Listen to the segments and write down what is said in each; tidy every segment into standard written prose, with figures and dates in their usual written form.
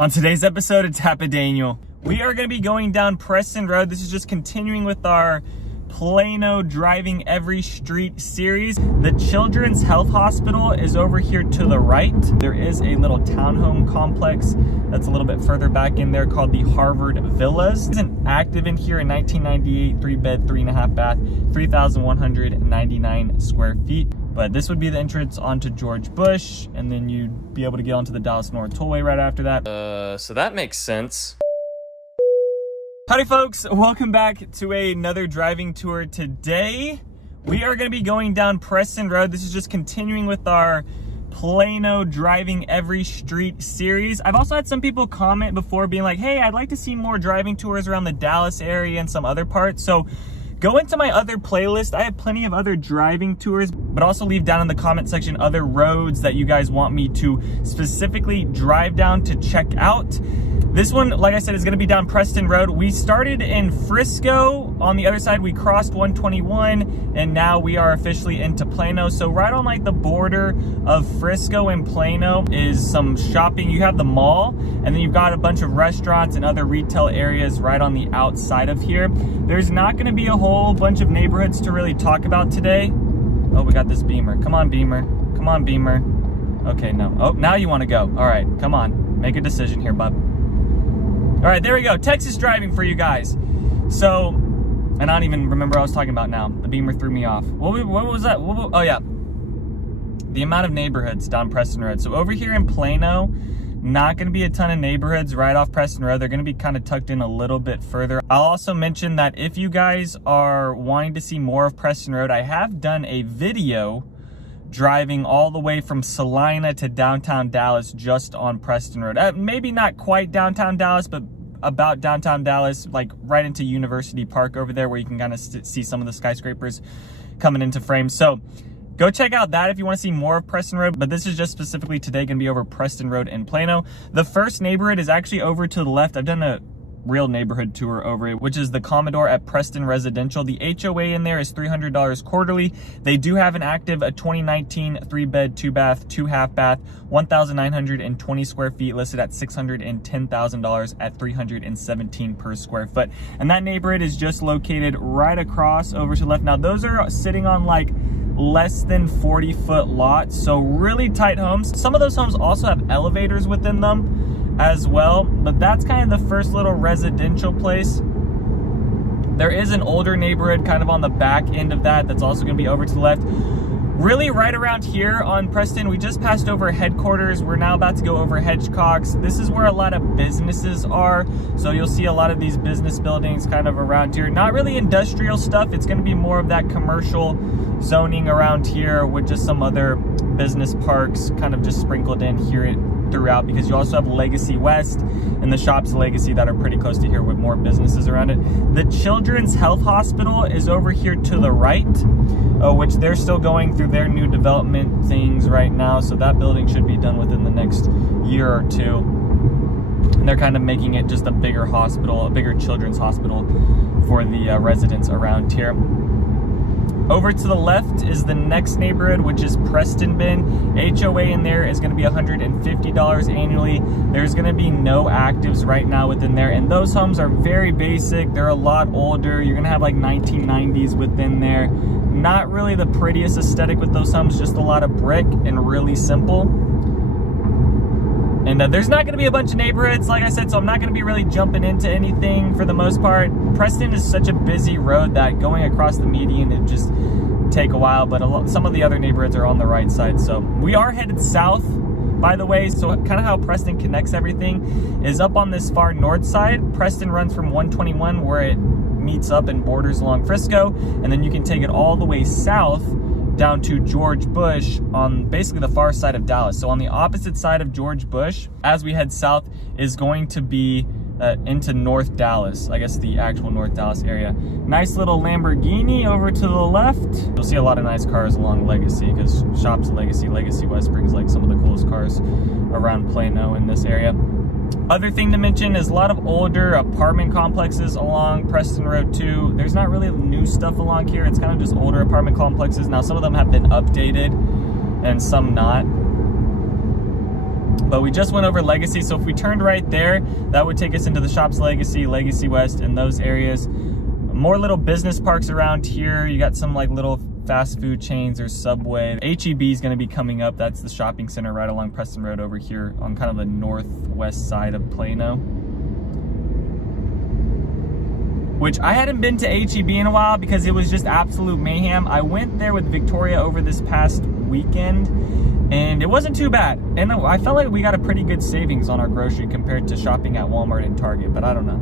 On today's episode of DAPA.DANIEL, we are going to be going down Preston Road. This is just continuing with our Plano Driving Every Street series. The Children's Health Hospital is over here to the right. There is a little townhome complex that's a little bit further back in there called the Harvard Villas. It's an active in here in 1998, 3-bed, 3.5 bath, 3,199 square feet. But this would be the entrance onto George Bush, and then you'd be able to get onto the Dallas North Tollway right after that. So that makes sense. Howdy folks, welcome back to another driving tour. Today, we are gonna be going down Preston Road. This is just continuing with our Plano Driving Every Street series. I've also had some people comment before being like, hey, I'd like to see more driving tours around the Dallas area and some other parts. So go into my other playlist. I have plenty of other driving tours, but also leave down in the comment section other roads that you guys want me to specifically drive down to check out. This one, like I said, is gonna be down Preston Road. We started in Frisco. On the other side, we crossed 121, and now we are officially into Plano. So right on like the border of Frisco and Plano is some shopping. You have the mall, and then you've got a bunch of restaurants and other retail areas right on the outside of here. There's not gonna be a whole bunch of neighborhoods to really talk about today. Oh, we got this Beamer. Come on, Beamer. Come on, Beamer. Okay, no. Oh, now you wanna go. All right, come on. Make a decision here, bub. All right, there we go. Texas driving for you guys. So, and I don't even remember what I was talking about now. The Beamer threw me off. What was that? Oh, yeah. The amount of neighborhoods down Preston Road. So over here in Plano, not going to be a ton of neighborhoods right off Preston Road. They're going to be kind of tucked in a little bit further. I'll also mention that if you guys are wanting to see more of Preston Road, I have done a video driving all the way from Salina to downtown Dallas just on Preston Road. Maybe not quite downtown Dallas, but about downtown Dallas, like right into University Park over there where you can kind of see some of the skyscrapers coming into frame. So go check out that if you want to see more of Preston Road, but this is just specifically today going to be over Preston Road in Plano. The first neighborhood is actually over to the left. I've done a real neighborhood tour over it, which is the Commodore at Preston Residential. The HOA in there is $300 quarterly. They do have an active, a 2019 3-bed, 2-bath, 2.5 bath, 1,920 square feet, listed at $610,000 at $317 per square foot. And that neighborhood is just located right across over to the left. Now those are sitting on like less than 40-foot lots, so really tight homes. Some of those homes also have elevators within them as well, but that's kind of the first little residential place. There is an older neighborhood kind of on the back end of that that's also going to be over to the left. Really right around here on Preston, we just passed over headquarters. We're now about to go over Hedgecock's. This is where a lot of businesses are, so you'll see a lot of these business buildings kind of around here. Not really industrial stuff. It's going to be more of that commercial zoning around here with just some other business parks kind of just sprinkled in here throughout, because you also have Legacy West and the Shops Legacy that are pretty close to here with more businesses around it. The Children's Health Hospital is over here to the right, which they're still going through their new development things right now, so that building should be done within the next year or two. And they're kind of making it just a bigger hospital, a bigger children's hospital for the residents around here. Over to the left is the next neighborhood, which is Preston Bend. HOA in there is going to be $150 annually. There's going to be no actives right now within there, and those homes are very basic. They're a lot older. You're going to have like 1990s within there. Not really the prettiest aesthetic with those homes, just a lot of brick and really simple. And there's not going to be a bunch of neighborhoods, like I said, so I'm not going to be really jumping into anything for the most part. Preston is such a busy road that going across the median, it just take a while, but some of the other neighborhoods are on the right side. So we are headed south, by the way, so kind of how Preston connects everything is up on this far north side. Preston runs from 121 where it meets up and borders along Frisco, and then you can take it all the way south down to George Bush on basically the far side of Dallas. So on the opposite side of George Bush, as we head south, is going to be into North Dallas, I guess the actual North Dallas area. Nice little Lamborghini over to the left. You'll see a lot of nice cars along Legacy, because Shops Legacy, Legacy West brings like some of the coolest cars around Plano in this area. Other thing to mention is a lot of older apartment complexes along Preston Road too. There's not really new stuff along here. It's kind of just older apartment complexes. Now some of them have been updated and some not. But we just went over Legacy, so if we turned right there, that would take us into the Shops Legacy, Legacy West, and those areas. More little business parks around here. You got some like little fast food chains or Subway. HEB is going to be coming up. That's the shopping center right along Preston Road over here on kind of the northwest side of Plano. Which I hadn't been to HEB in a while because it was just absolute mayhem. I went there with Victoria over this past weekend and it wasn't too bad. And I felt like we got a pretty good savings on our grocery compared to shopping at Walmart and Target, but I don't know.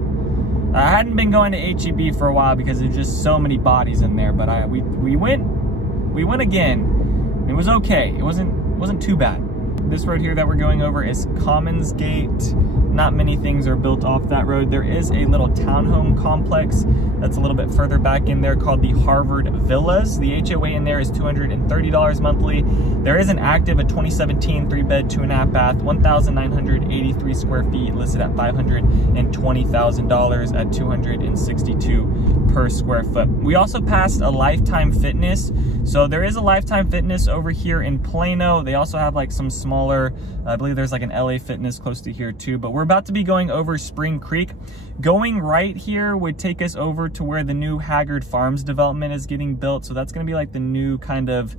I hadn't been going to HEB for a while because there's just so many bodies in there, but we went again. It was okay. It wasn't too bad. This road here that we're going over is Commons Gate. Not many things are built off that road. There is a little townhome complex that's a little bit further back in there called the Harvard Villas. The HOA in there is $230 monthly. There is an active, a 2017 3-bed, 2.5 bath, 1,983 square feet, listed at $520,000 at $262 per square foot. We also passed a Lifetime Fitness. So there is a Lifetime Fitness over here in Plano. They also have like some smaller, I believe there's like an LA Fitness close to here too, but we're about to be going over Spring Creek. Going right here would take us over to where the new Haggard Farms development is getting built. So that's gonna be like the new kind of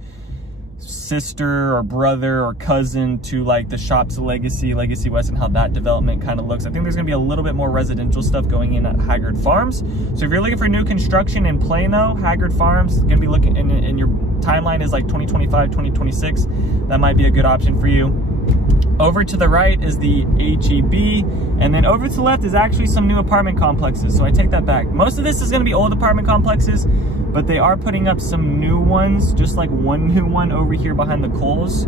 sister or brother or cousin to like the Shops Legacy, Legacy West, and how that development kind of looks. I think there's gonna be a little bit more residential stuff going in at Haggard Farms. So if you're looking for new construction in Plano, Haggard Farms is gonna be looking in your timeline is like 2025, 2026. That might be a good option for you. Over to the right is the HEB, and then over to the left is actually some new apartment complexes, so I take that back. Most of this is going to be old apartment complexes, but they are putting up some new ones, just like one new one over here behind the Coles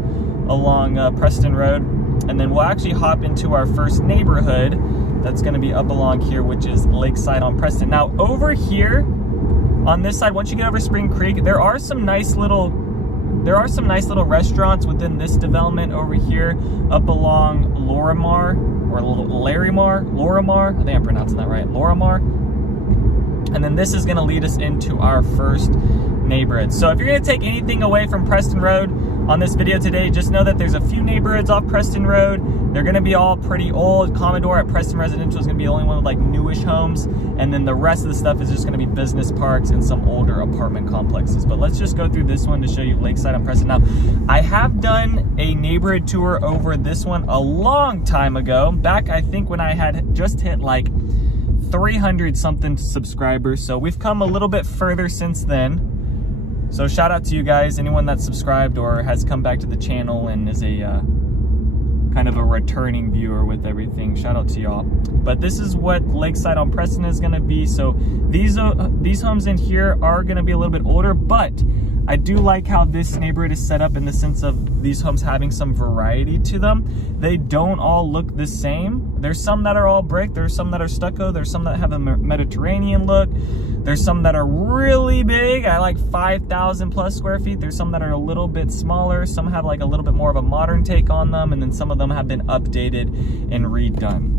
along Preston Road. And then we'll actually hop into our first neighborhood that's going to be up along here, which is Lakeside on Preston. Now over here on this side, once you get over Spring Creek, there are some nice little restaurants within this development over here up along Lorimar, or Lorimar, I think I'm pronouncing that right, Lorimar. And then this is gonna lead us into our first neighborhood. So if you're gonna take anything away from Preston Road on this video today, just know that there's a few neighborhoods off Preston Road. They're gonna be all pretty old. Commodore at Preston Residential is gonna be the only one with like newish homes. And then the rest of the stuff is just gonna be business parks and some older apartment complexes. But let's just go through this one to show you Lakeside on Preston. Now, I have done a neighborhood tour over this one a long time ago. Back, I think, when I had just hit like 300 something subscribers. So we've come a little bit further since then. So shout out to you guys, anyone that's subscribed or has come back to the channel and is a kind of a returning viewer with everything. Shout out to y'all. But this is what Lakeside on Preston is gonna be. So these homes in here are gonna be a little bit older, but I do like how this neighborhood is set up in the sense of these homes having some variety to them. They don't all look the same. There's some that are all brick, there's some that are stucco, there's some that have a Mediterranean look, there's some that are really big, I like 5,000 plus square feet, there's some that are a little bit smaller, some have like a little bit more of a modern take on them, and then some of them have been updated and redone.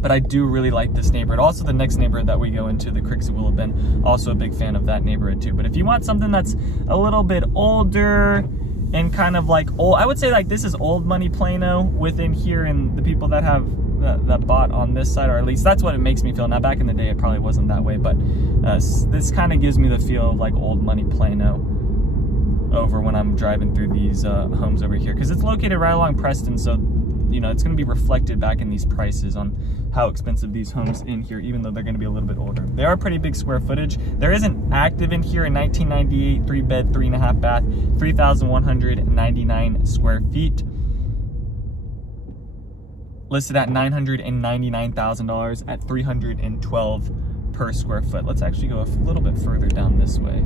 But I do really like this neighborhood. Also the next neighborhood that we go into, the Cricks of Willow Bend, also a big fan of that neighborhood too. But if you want something that's a little bit older and kind of like old, I would say like this is old money Plano within here, and the people that have that bought on this side, or at least that's what it makes me feel. Now back in the day it probably wasn't that way, but this kind of gives me the feel of like old money Plano over when I'm driving through these homes over here, because it's located right along Preston, so you know it's going to be reflected back in these prices on how expensive these homes in here, even though they're going to be a little bit older. They are pretty big square footage. There is an active in here in 1998, 3-bed, 3.5 bath, 3,199 square feet, listed at $999,000 at $312 per square foot. Let's actually go a little bit further down this way.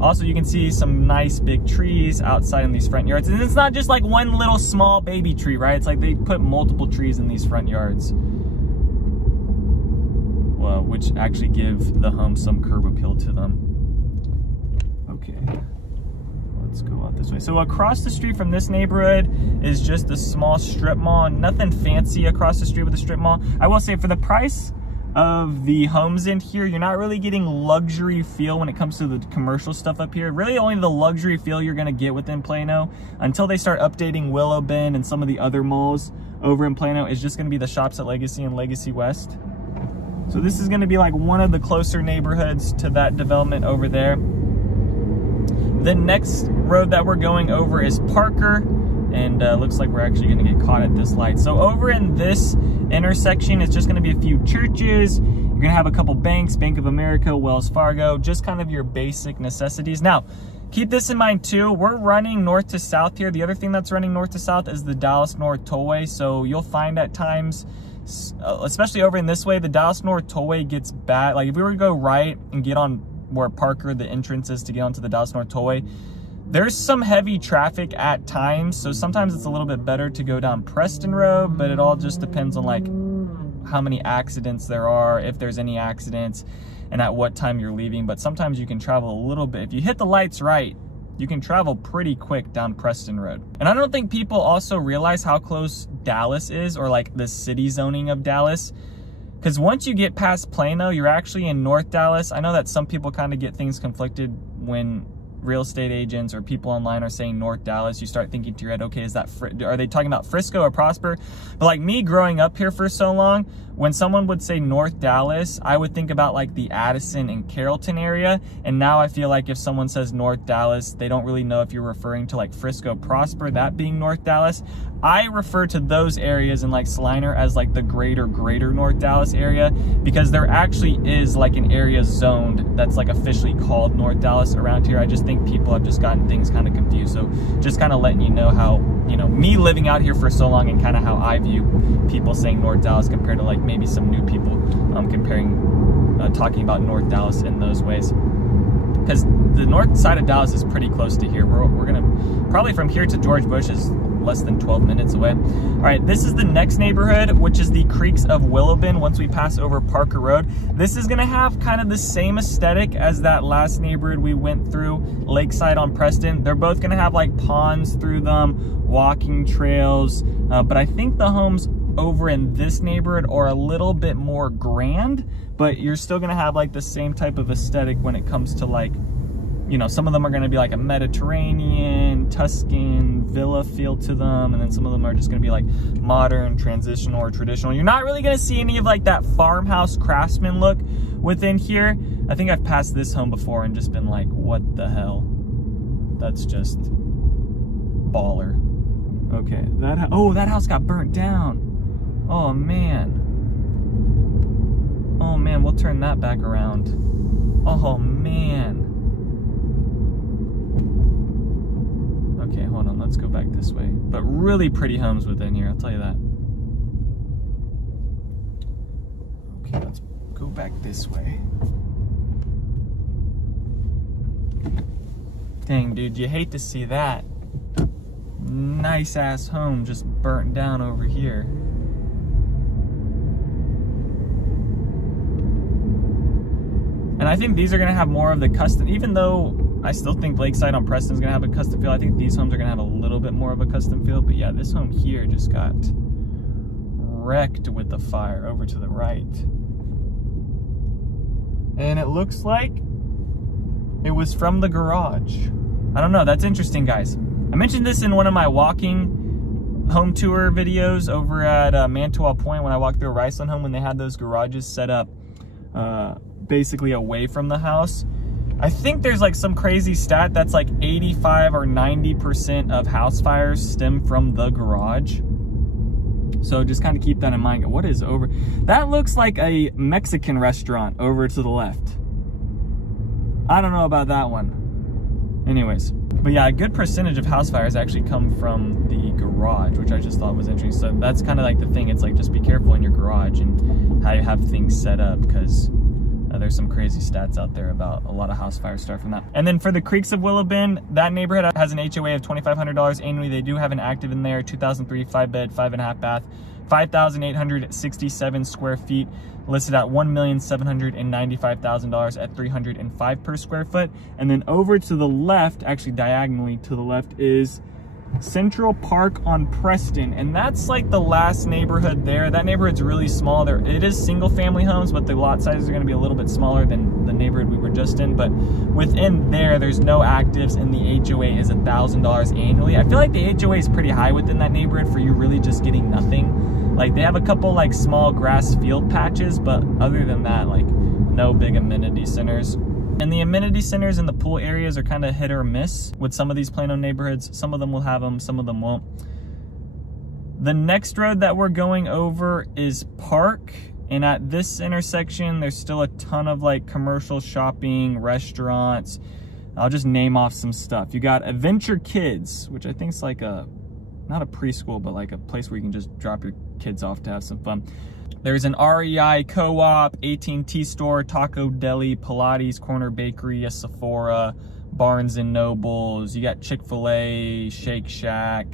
Also, you can see some nice big trees outside in these front yards. And it's not just like one little small baby tree, right? It's like they put multiple trees in these front yards, well, which actually give the home some curb appeal to them. Okay, let's go out this way. So across the street from this neighborhood is just a small strip mall. Nothing fancy across the street with a strip mall. I will say, for the price of the homes in here, you're not really getting luxury feel when it comes to the commercial stuff up here. Really only the luxury feel you're gonna get within Plano until they start updating Willow Bend and some of the other malls over in Plano is just gonna be the shops at Legacy and Legacy West. So this is gonna be like one of the closer neighborhoods to that development over there. The next road that we're going over is Parker, and looks like we're actually gonna get caught at this light. So over in this intersection, it's just gonna be a few churches. You're gonna have a couple banks, Bank of America, Wells Fargo, just kind of your basic necessities. Now, keep this in mind too, we're running north to south here. The other thing that's running north to south is the Dallas North Tollway. So you'll find at times, especially over in this way, the Dallas North Tollway gets bad. Like if we were to go right and get on where Parker, the entrance is to get onto the Dallas North Tollway, there's some heavy traffic at times. So sometimes it's a little bit better to go down Preston Road, but it all just depends on like how many accidents there are, if there's any accidents, and at what time you're leaving. But sometimes you can travel a little bit. If you hit the lights right, you can travel pretty quick down Preston Road. And I don't think people also realize how close Dallas is, or like the city zoning of Dallas. Because once you get past Plano, you're actually in North Dallas. I know that some people kind of get things conflicted when real estate agents or people online are saying North Dallas. You start thinking to your head, okay, is that are they talking about Frisco or Prosper? But like me growing up here for so long, when someone would say North Dallas, I would think about like the Addison and Carrollton area. And now I feel like if someone says North Dallas, they don't really know if you're referring to like Frisco, Prosper, that being North Dallas. I refer to those areas in like Saliner as like the greater North Dallas area, because there actually is like an area zoned that's like officially called North Dallas around here. I just think people have just gotten things kind of confused. So just kind of letting you know how, you know, me living out here for so long and kind of how I view people saying North Dallas compared to like maybe some new people talking about North Dallas in those ways. Because the north side of Dallas is pretty close to here. We're gonna, probably from here to George Bush is less than 12 minutes away. All right, this is the next neighborhood, which is the Creeks of Willow Bend once we pass over Parker Road. This is gonna have kind of the same aesthetic as that last neighborhood we went through, Lakeside on Preston. They're both gonna have like ponds through them, walking trails, but I think the homes over in this neighborhood are a little bit more grand, but you're still gonna have like the same type of aesthetic when it comes to like, you know, some of them are gonna be like a Mediterranean, Tuscan, villa feel to them, and then some of them are just gonna be like modern, transitional, or traditional. You're not really gonna see any of like that farmhouse craftsman look within here. I think I've passed this home before and just been like, what the hell? That's just baller. Okay, that house got burnt down. Oh man. Oh man, we'll turn that back around. Oh man. Okay, hold on, let's go back this way. But really pretty homes within here, I'll tell you that. Okay, let's go back this way. Dang, dude, you hate to see that. Nice ass home just burnt down over here. And I think these are gonna have more of the custom, even though I still think Lakeside on Preston is gonna have a custom feel. I think these homes are gonna have a little bit more of a custom feel. But yeah, this home here just got wrecked with the fire over to the right. And it looks like it was from the garage. I don't know, that's interesting, guys. I mentioned this in one of my walking home tour videos over at Mantua Point when I walked through a Riceland home when they had those garages set up basically away from the house. I think there's like some crazy stat that's like 85 or 90% of house fires stem from the garage. So just kind of keep that in mind. What is over? That looks like a Mexican restaurant over to the left. I don't know about that one. Anyways, but yeah, a good percentage of house fires actually come from the garage, which I just thought was interesting. So that's kind of like the thing. It's like, just be careful in your garage and how you have things set up, because there's some crazy stats out there about a lot of house fires start from that. And then for the Creeks of Willow Bend, that neighborhood has an HOA of $2,500 annually. They do have an active in there, 2003, 5-bed, 5.5 bath, 5,867 square feet, listed at $1,795,000 at $305 per square foot. And then over to the left, actually diagonally to the left, is Central Park on Preston, and that's like the last neighborhood there. That neighborhood's really small. There, it is single family homes, but the lot sizes are going to be a little bit smaller than the neighborhood we were just in. But within there's no actives, and the HOA is $1,000 annually. I feel like the HOA is pretty high within that neighborhood for you really just getting nothing. Like, they have a couple like small grass field patches, but other than that, like, no big amenity centers. And the amenity centers and the pool areas are kind of hit or miss with some of these Plano neighborhoods. Some of them will have them, some of them won't. The next road that we're going over is Park. And at this intersection, there's still a ton of like commercial shopping, restaurants. I'll just name off some stuff. You got Adventure Kids, which I think is like not a preschool, but like a place where you can just drop your kids off to have some fun. There's an REI co-op, AT&T store, Taco Deli, Pilates Corner Bakery, a Sephora, Barnes & Nobles. You got Chick-fil-A, Shake Shack.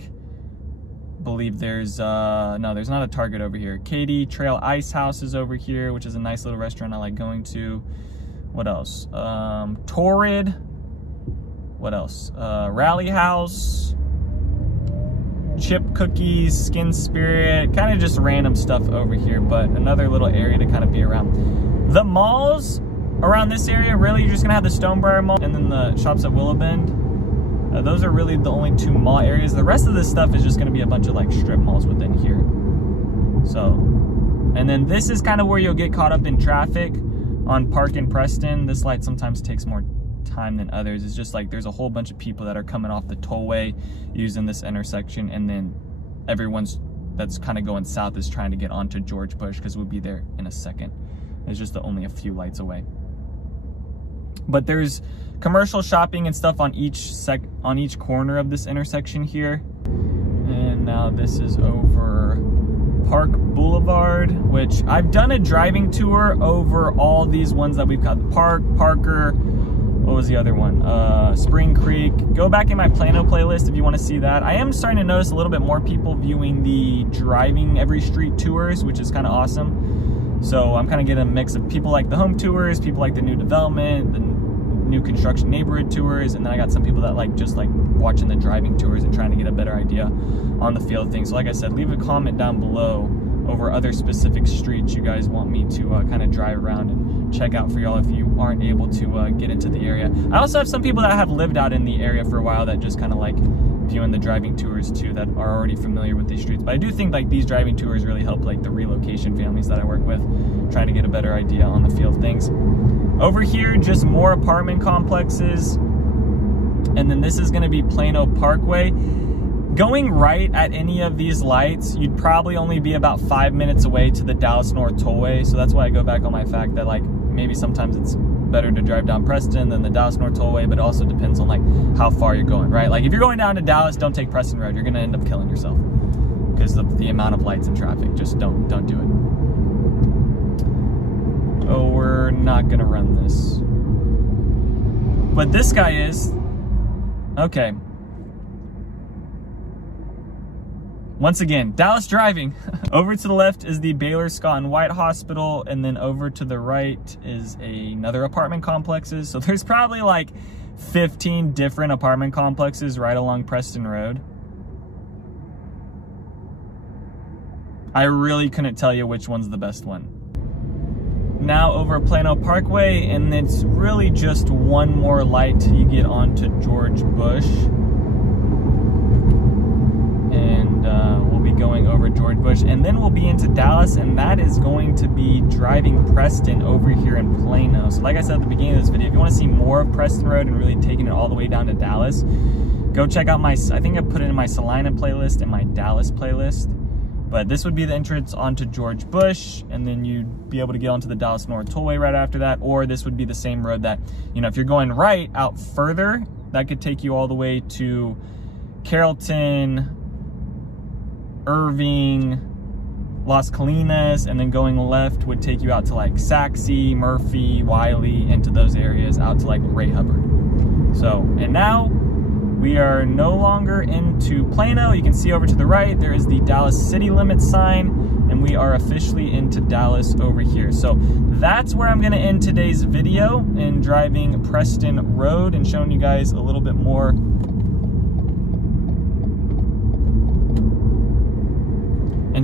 Believe there's, no, there's not a Target over here. Katy Trail Ice House is over here, which is a nice little restaurant I like going to. What else? Torrid. What else? Rally House. Chip Cookies, Skin Spirit, kind of just random stuff over here, but another little area to kind of be around. The malls around this area, really, you're just gonna have the Stonebriar Mall and then the shops at Willow Bend. Those are really the only two mall areas. The rest of this stuff is just gonna be a bunch of like strip malls within here. So, and then this is kind of where you'll get caught up in traffic on Park in Preston. This light sometimes takes more time than others. It's just like there's a whole bunch of people that are coming off the tollway using this intersection, and then everyone's that's kind of going south is trying to get onto George Bush because we'll be there in a second. It's just only a few lights away. But there's commercial shopping and stuff on each corner of this intersection here. And now this is over Park Boulevard, which I've done a driving tour over all these ones that we've got. Park, Parker, what was the other one? Spring Creek. Go back in my Plano playlist if you want to see that. I am starting to notice a little bit more people viewing the driving every street tours, which is kind of awesome. So I'm kind of getting a mix of people like the home tours, people like the new development, the new construction neighborhood tours, and then I got some people that like just like watching the driving tours and trying to get a better idea on the feel of things. So like I said, leave a comment down below over other specific streets you guys want me to kind of drive around and check out for y'all if you aren't able to get into the area. I also have some people that have lived out in the area for a while that just kind of like viewing the driving tours too, that are already familiar with these streets. But I do think like these driving tours really help like the relocation families that I work with, trying to get a better idea on the feel of things. Over here, just more apartment complexes. And then this is gonna be Plano Parkway. Going right at any of these lights, you'd probably only be about 5 minutes away to the Dallas North Tollway. So that's why I go back on my fact that like maybe sometimes it's better to drive down Preston than the Dallas North Tollway, but it also depends on like how far you're going, right? Like if you're going down to Dallas, don't take Preston Road. You're gonna end up killing yourself because of the amount of lights and traffic. Just don't do it. Oh, we're not gonna run this. But this guy is. Okay. Once again, Dallas driving. Over to the left is the Baylor Scott and White Hospital, and then over to the right is another apartment complexes. So there's probably like 15 different apartment complexes right along Preston Road. I really couldn't tell you which one's the best one. Now over Plano Parkway, and it's really just one more light till you get onto George Bush. And we'll be going over George Bush, and then we'll be into Dallas, and that is going to be driving Preston over here in Plano. So like I said at the beginning of this video, if you want to see more of Preston Road and really taking it all the way down to Dallas, go check out my, I think I put it in my Salina playlist and my Dallas playlist. But this would be the entrance onto George Bush, and then you'd be able to get onto the Dallas North Tollway right after that, or this would be the same road that, you know, if you're going right out further, that could take you all the way to Carrollton, Irving, Las Colinas, and then going left would take you out to like Saxe, Murphy, Wiley, into those areas out to like Ray Hubbard. So, and now we are no longer into Plano. You can see over to the right, there is the Dallas city limits sign, and we are officially into Dallas over here. So that's where I'm gonna end today's video in driving Preston Road and showing you guys a little bit more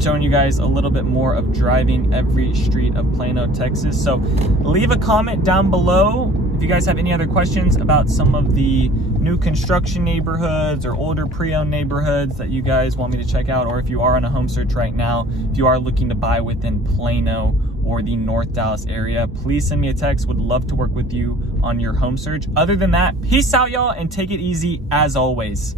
and showing you guys a little bit more of driving every street of Plano, Texas. So leave a comment down below if you guys have any other questions about some of the new construction neighborhoods or older pre-owned neighborhoods that you guys want me to check out, or if you are on a home search right now, if you are looking to buy within Plano or the North Dallas area, please send me a text. Would love to work with you on your home search. Other than that, peace out, y'all, and take it easy as always.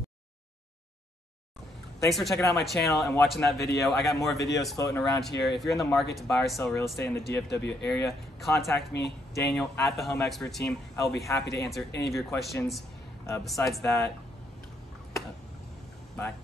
Thanks for checking out my channel and watching that video. I got more videos floating around here. If you're in the market to buy or sell real estate in the DFW area, contact me, Daniel, at the Home Expert Team. I will be happy to answer any of your questions. Besides that, bye.